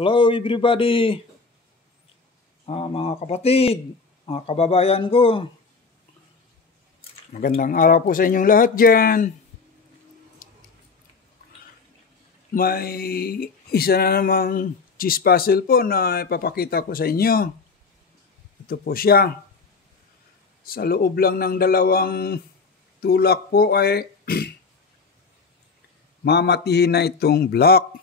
Hello everybody, mga kapatid, mga kababayan ko. Magandang araw po sa inyong lahat dyan. May isa na namang cheese puzzle po na ipapakita ko sa inyo. Ito po siya. Sa loob lang ng dalawang tulak po ay mamatihin na itong block.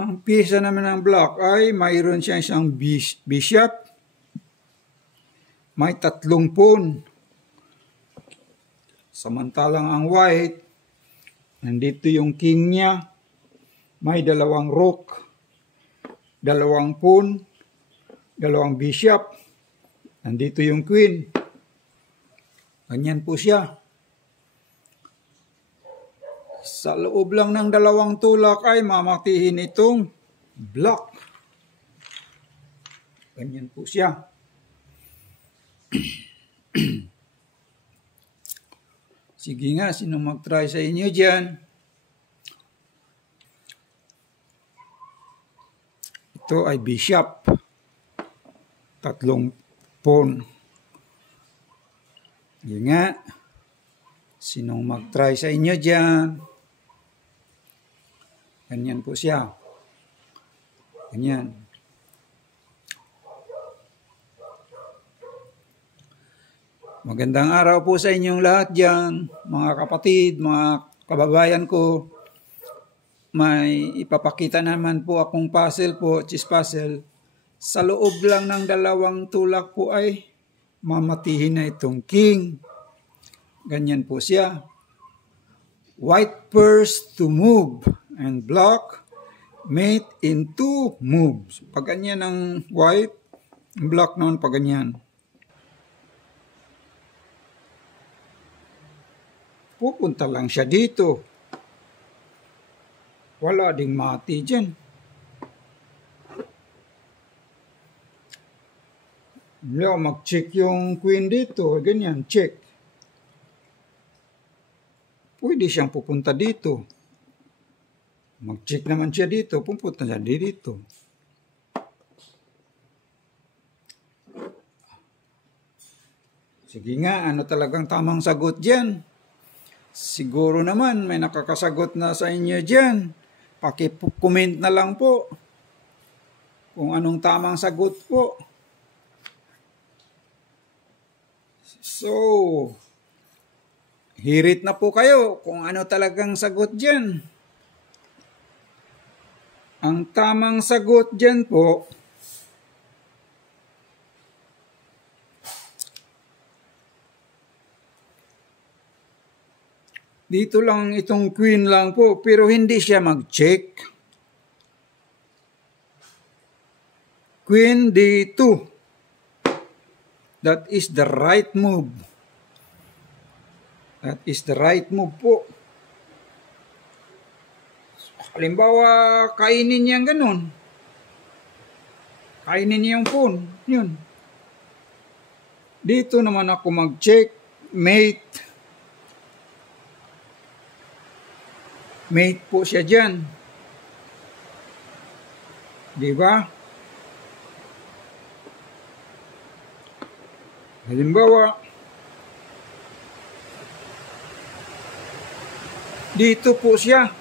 Ang piyesa naman ng block ay mayroon siya isang bishop, may 3 pawn. Samantalang ang white, nandito yung king niya, may 2 rook, 2 pawn, 2 bishop, nandito yung queen. Ganyan po siya. Sa loob lang ng 2 tulak ay mamatihin itong block. Ganyan po siya. Sige nga, sino mag-try sa inyo dyan? Ito ay bishop. 3 pawn. Sige nga, sinong mag-try sa inyo dyan? Ganyan po siya. Ganyan. Magandang araw po sa inyong lahat dyan, mga kapatid, mga kababayan ko. May ipapakita naman po akong puzzle po, cheese puzzle. Sa loob lang ng 2 tulak po ay mamatihin na itong king. Ganyan po siya. White first to move and block mate in 2 moves. Pag ganyan ang white, block naman pag ganyan. Pupunta lang siya dito. Wala ding mati dyan. Hindi ako mag-check yung queen dito. Ganyan, check. Pwede siyang pupunta dito. Mag-check naman siya dito. Pupunta siya dito. Sige nga, ano talagang tamang sagot dyan? Siguro naman may nakakasagot na sa inyo dyan. Paki-comment na lang po kung anong tamang sagot po. So, hirit na po kayo kung ano talagang sagot dyan. Ang tamang sagot dyan po, dito lang itong queen lang po, pero hindi siya mag-check. Queen D2. That is the right move. That is the right move po. Halimbawa, kainin niya ganun. Kainin niya yung pawn. Yun. Dito naman ako mag-check. Mate. Mate po siya dyan. Diba? Halimbawa, dito po siya.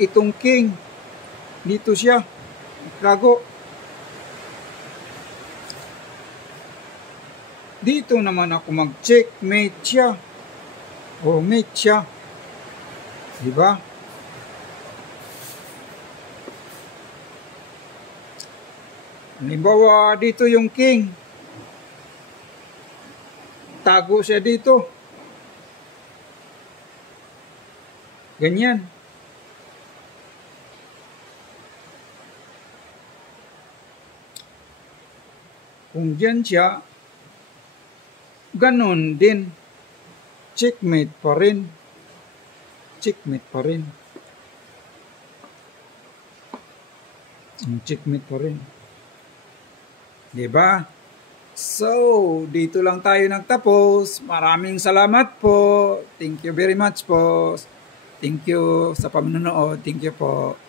Itong king, dito siya, gago. Dito naman ako mag-check, mate siya. O mate siya. Diba? Halimbawa, dito yung king. Tago siya dito. Ganyan. Kung dyan siya, ganon din. Checkmate pa rin. Checkmate pa rin. Checkmate pa rin. Diba? So, dito lang tayo nagtapos. Maraming salamat po. Thank you very much po. Thank you sa panonood. Thank you po.